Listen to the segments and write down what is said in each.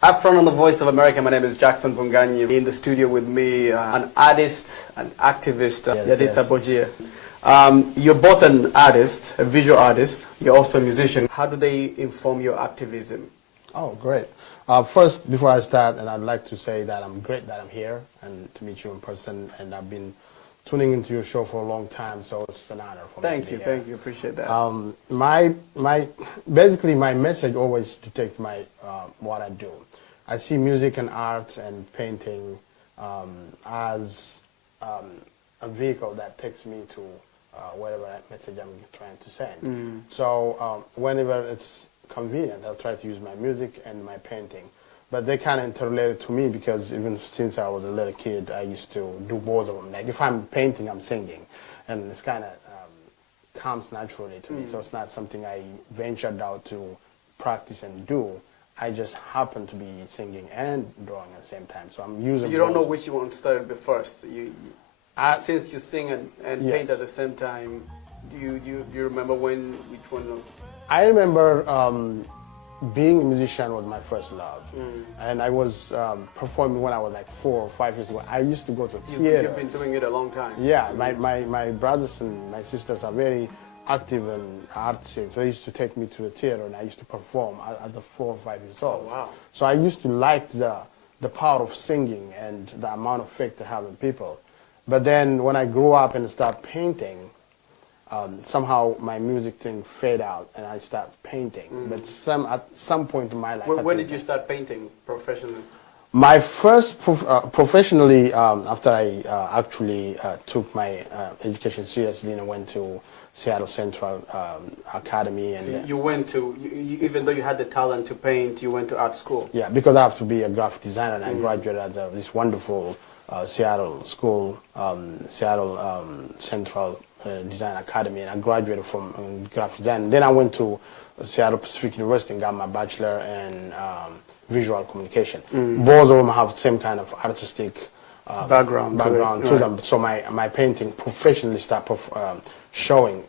Upfront on the Voice of America, my name is Jackson Bunganyi. In the studio with me, an artist, an activist, Yadisa Bojie. You're both an artist, a visual artist. You're also a musician. How do they inform your activism? Oh, great. First, before I start, and I'd like to say that I'm great that I'm here and to meet you in person. And I've been tuning into your show for a long time, so it's an honor for me to be here. Thank you, appreciate that. Basically, my message always dictates my what I do. I see music and art and painting as a vehicle that takes me to whatever message I'm trying to send. So whenever it's convenient, I'll try to use my music and my painting. But they kind of interrelated to me because even since I was a little kid, I used to do both of them. Like if I'm painting, I'm singing. And it's kind of comes naturally to me. So it's not something I ventured out to practice and do. I just happen to be singing and drawing at the same time. So I'm using. So you don't know which one started first. Since you sing and yes. paint at the same time, do you remember which one? I remember being a musician was my first love, and I was performing when I was like 4 or 5 years ago. I used to go to theater. You've been doing it a long time. Yeah, my brothers and my sisters are very active in art scene, so they used to take me to the theater, and I used to perform at the 4 or 5 years old. Oh, wow. So I used to like the power of singing and the amount of effect it had on people. But then when I grew up and started painting, somehow my music thing fade out, and I start painting. But at some point in my life, when did you start painting professionally? My first professionally, after I actually took my education seriously and I went to Seattle Central Academy. And so you went to, even though you had the talent to paint, you went to art school? Yeah, because I have to be a graphic designer, and I graduated at this wonderful Seattle school, Seattle Central Design Academy, and I graduated from graphic design. Then I went to Seattle Pacific University and got my bachelor in visual communication. Both of them have the same kind of artistic background to them. So my painting professionally started showing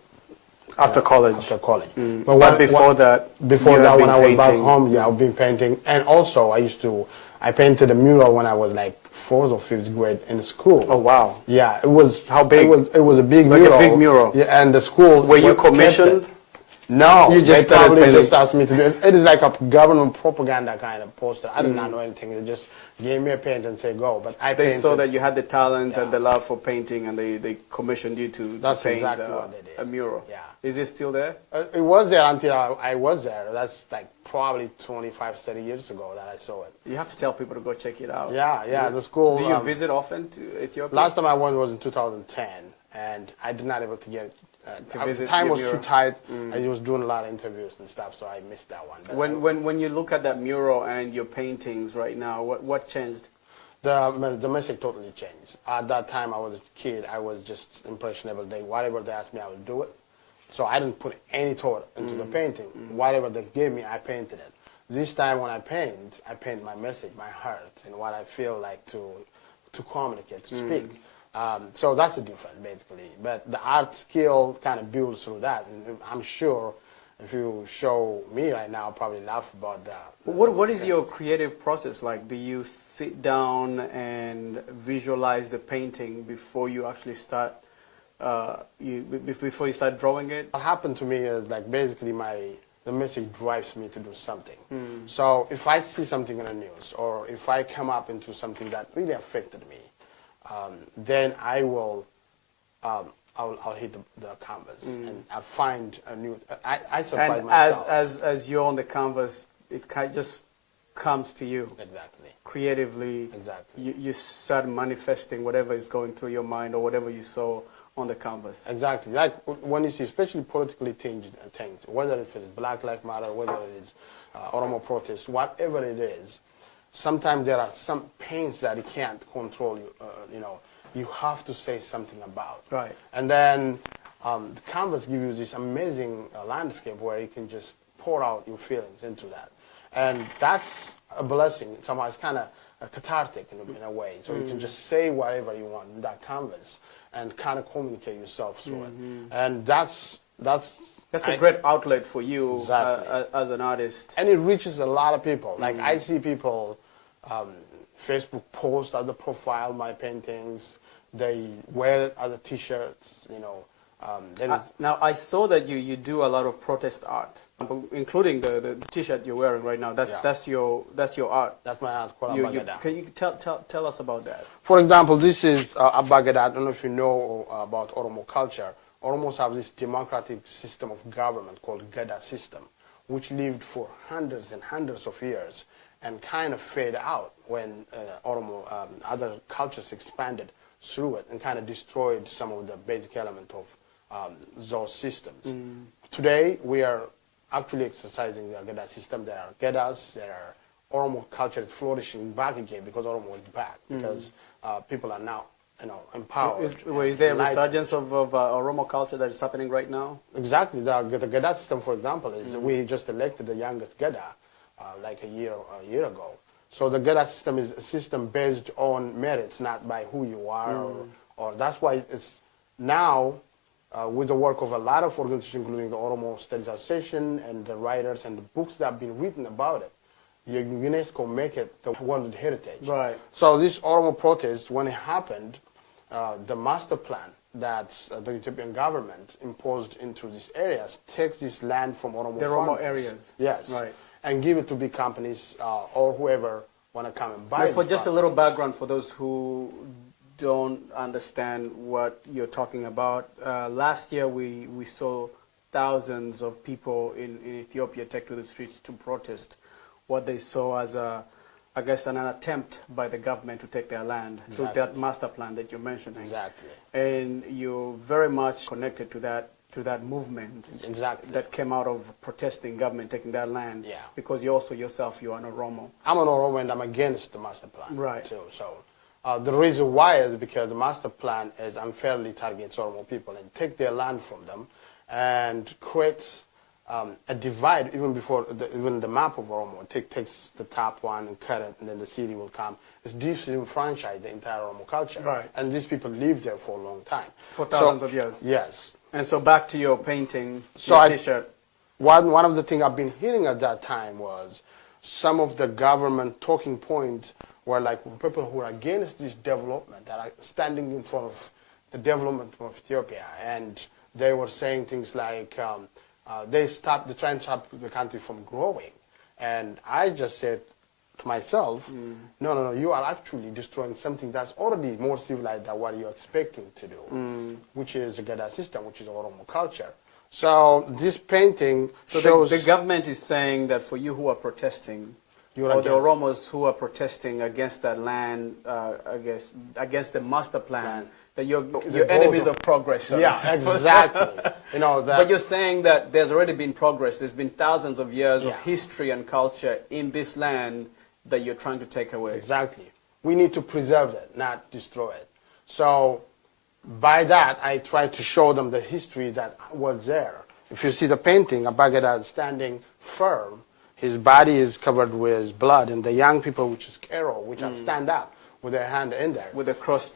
after college. But before that, when I was back home, I've been painting, and also I painted a mural when I was like 4th or 5th grade in school. Oh wow! Yeah, it was how big? It was a big mural. Like a big mural. Yeah, and the school. Were you commissioned? No, you just just asked me to do it. It is like a government propaganda kind of poster. I did not know anything. They just gave me a paint and said go. But they saw that you had the talent and the love for painting, and they commissioned you to paint exactly what they did. A mural. Yeah. Is it still there? It was there until I was there. That's like probably 25, 30 years ago that I saw it. You have to tell people to go check it out. Yeah. The school. Do you visit often to Ethiopia? Last time I went was in 2010, and I did not able to get. Visit time was mural. too tight. I was doing a lot of interviews and stuff, so I missed that one. But when you look at that mural and your paintings right now, what changed? The message totally changed. At that time, I was a kid. I was just impressionable. Whatever they asked me, I would do it. So I didn't put any thought into the painting. Whatever they gave me, I painted it. This time when I paint my message, my heart, and what I feel like to communicate, to speak. So that's the difference, basically. But the art skill kind of builds through that. And I'm sure if you show me right now, I'll probably laugh about that. What is your creative process like? Do you sit down and visualize the painting before you actually start, before you start drawing it? What happened to me is like basically the message drives me to do something. So if I see something in the news, or if I come up into something that really affected me, then I will, I'll hit the canvas and I find a new. I surprise myself. As you're on the canvas, it just comes to you. Exactly. Creatively. Exactly. You start manifesting whatever is going through your mind or whatever you saw on the canvas. Exactly. Like when you see, especially politically tinged things, whether it is Black Lives Matter, whether it is Oromo protests, whatever it is. Sometimes there are some pains that you can't control. You have to say something about. Right. And then the canvas gives you this amazing landscape where you can just pour out your feelings into that, and that's a blessing. Somehow it's kind of cathartic in a way. So you can just say whatever you want in that canvas and kind of communicate yourself through it. And that's That's a great outlet for you Exactly. As an artist. And it reaches a lot of people. Like I see people, Facebook post as a profile my paintings. They wear it as a T-shirts. You know. Now I saw that you do a lot of protest art, including the T-shirt you're wearing right now. That's your art. That's my art called Abagada. Can you tell us about that? For example, this is Abagada. I don't know if you know about Oromo culture. Oromos have this democratic system of government called Gada system, which lived for hundreds and hundreds of years and kind of fade out when Oromo other cultures expanded through it and kind of destroyed some of the basic element of those systems. Today, we are actually exercising the Gada system. There are Gadas, there are Oromo culture is flourishing back again because Oromo is back, because people are now, you know, empowered. Is there a resurgence of Oromo culture that is happening right now? Exactly. The Gada system, for example, is we just elected the youngest Gada like a year ago. So the Gada system is a system based on merits, not by who you are, or that's why it's now. With the work of a lot of organizations, including the Oromo Studies Association and the writers and the books that have been written about it, UNESCO make it the World Heritage. Right. So this Oromo protest, when it happened, the master plan that the Ethiopian government imposed into these areas takes this land from Oromo the farmers. Oromo areas. Yes. Right. And give it to big companies or whoever want to come and buy it. For just a little background for those who don't understand what you're talking about. Last year we saw thousands of people in Ethiopia take to the streets to protest what they saw as I guess an attempt by the government to take their land through that master plan that you're mentioning. Exactly. And you're very much connected to that movement. Exactly. That came out of protesting government taking that land. Yeah. Because you also yourself, you are an Oromo. I'm an Oromo and I'm against the master plan. Right. Too. So the reason why is because the master plan is unfairly targets Oromo people and take their land from them and creates a divide even before even the map of Oromo. Takes the top one and cut it, and then the city will come. It's disenfranchised the entire Oromo culture. Right. And these people live there for a long time. For thousands of years. Yes. And so back to your painting, So your T-shirt. One of the things I've been hearing at that time was some of the government talking points were like people who are against this development that are standing in front of the development of Ethiopia, and they were saying things like they're trying to stop the country from growing. And I just said to myself, no, you are actually destroying something that's already more civilized than what you're expecting to do, which is the Gada system, which is Oromo culture. So this painting shows... the government is saying that for you who are protesting, or the Oromos who are protesting against that land, against the master plan, that you're enemies of progress. Yeah, exactly. You know, but you're saying that there's already been progress. There's been thousands of years of history and culture in this land that you're trying to take away. Exactly. We need to preserve it, not destroy it. So by that, I try to show them the history that was there. If you see the painting, Abagada is standing firm. His body is covered with blood, and the young people, which is Kero, which stand up with their hand in there. With the cross,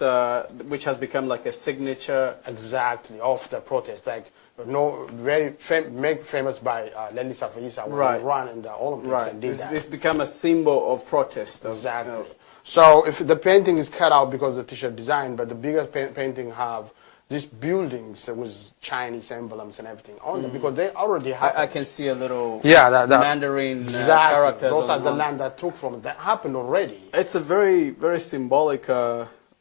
which has become like a signature. Exactly, of the protest. Like, made famous by Leli Safaisa when he ran in the Olympics and did that. It's become a symbol of protest. Exactly. So if the painting is cut out because of the T-shirt design, but the bigger painting have these buildings with Chinese emblems and everything on them, because they already have... I can see a little Mandarin characters. Those are the land that took from it. That happened already. It's a very, very symbolic,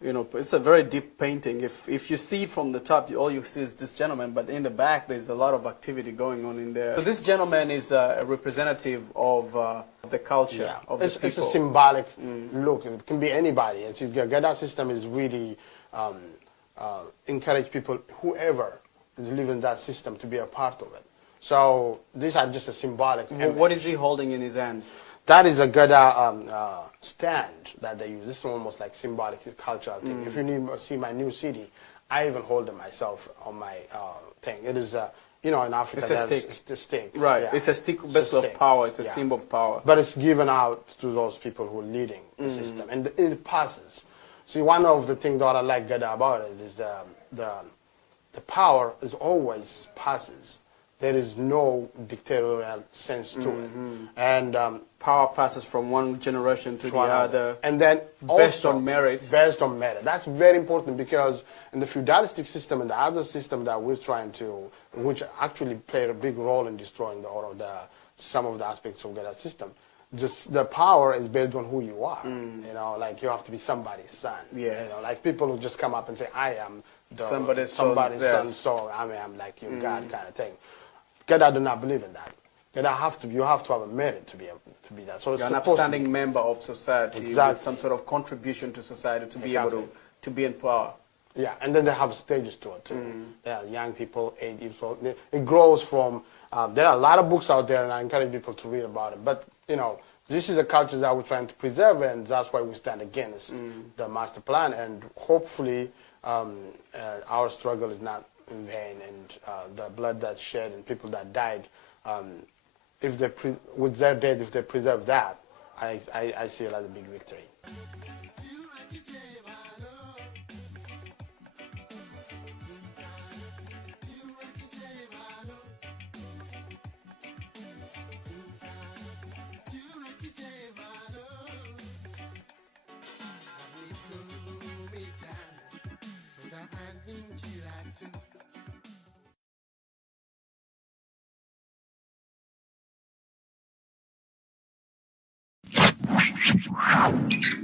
it's a very deep painting. If you see it from the top, all you see is this gentleman, but in the back, there's a lot of activity going on in there. So this gentleman is a representative of the culture of the people. It's a symbolic look. It can be anybody. The Gada system is really... encourage people, whoever is living in that system, to be a part of it. So these are just a symbolic image. What is he holding in his hands? That is a Gada stand that they use. This is almost like symbolic cultural thing. If you see my new CD, I even hold it myself on my thing. It is, in Africa, it's a stick. It's a stick. Right. Yeah. It's a stick basically of power. It's a symbol of power. But it's given out to those people who are leading the system. And it passes. See, one of the things that I like Gada about it is the power is always passes. there is no dictatorial sense to it. And power passes from one generation to the other. And then based also, on merit. Based on merit. That's very important because in the feudalistic system and the other system that we're trying to, which actually played a big role in destroying some of the aspects of that system, just the power is based on who you are. You know, like you have to be somebody's son. Yes. You know, like people who just come up and say, I am somebody's son, yes. so I am like your God kind of thing. Geda do not believe in that. You have to have a merit to be that. So you're an upstanding member of society exactly. with some sort of contribution to society to be able to be in power. Yeah, and then they have stages to it too. There are young people, 8 years old. It grows from. There are a lot of books out there, and I encourage people to read about it. But you know, this is a culture that we're trying to preserve, and that's why we stand against the master plan. And hopefully, our struggle is not in vain, and the blood that's shed and people that died, if they with their death, if they preserve that, I see it as a big victory. Wow.